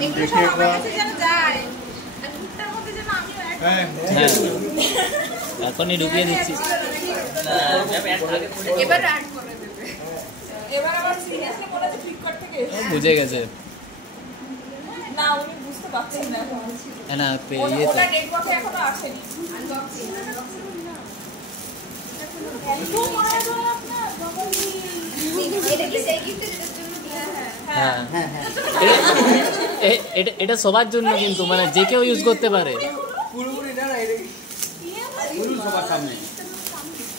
এগুলো সব আমার কাছে যেন যায় আর কুত্তার মধ্যে যেন আমিও হ্যাঁ এখনই ঢুকিয়ে দিচ্ছি এবার অ্যাড করে দেবে এবার আবার সিরিয়াসলি বলা যে ফ্লিপকার্ট থেকে বুঝে গেছে না উনি বুঝতে পারছেন না না ইয়েতে ওটা নেটওয়ার্কে এখনো আসেনি আনবক্সিং এত মনে হয় আপনার বাবাজি এটা কি সেই গিফট এর জন্য দিয়া হ্যাঁ হ্যাঁ এটা সবার জন্য কিন্তু মানে যে কেউ ইউজ করতে পারে পুরোপুরি না এটা পুরো সবার সামনে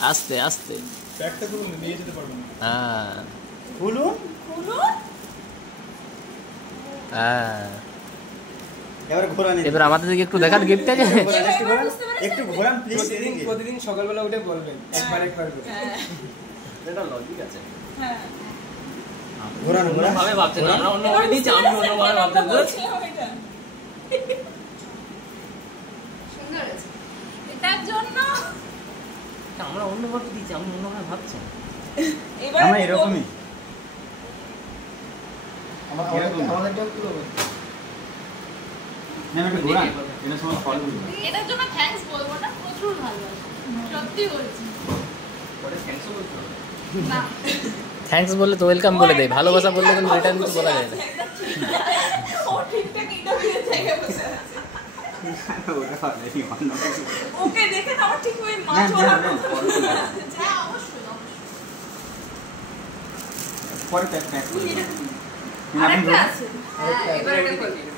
আস্তে আস্তে ব্যাগটা খুলুন নিয়ে যেতে পারবেন হ্যাঁ খুলুন হ্যাঁ এবার ঘোরান এবার আমাদের দিকে একটু দেখান গিফটটাকে একটু ঘোরান প্লিজ প্রতিদিন সকালবেলা উঠে বলবেন একবার করে এটা লজিক আছে হ্যাঁ ঘোরান ঘোরান ভাবে ভাবছেন আমরা অন্যভাবে দিচ্ছি আমি অন্যভাবে ভাবতেন সুন্দর আছে এটার জন্য আমরা অন্যভাবে দিচ্ছি আমি অন্যভাবে ভাবছি এবার আমরা এরকমই আমাদেরটাও তুলো না একটু ঘোরান এর সময় ফল এটার জন্য থ্যাঙ্কস বলবো না প্রচুর ভালো সত্যি বলছি পরে থ্যাঙ্কস বলতে হবে না থ্যাঙ্কস বললে তো ওয়েলকাম বলে দেয় ভালোবাসা বললে কিন্তু রিটার্ন কিছু বলা যায় না ও ঠিকঠাক ইন্টারভিউ জায়গায় বসে আছে ওটা ভালোই অন্য কিছু ওকে দেখে তো আমার ঠিক ওই না, মাছ ওরা না, না। হ্যাঁ অবশ্যই পরে প্যাক আরেকটা আছে হ্যাঁ এবার এটা বলবি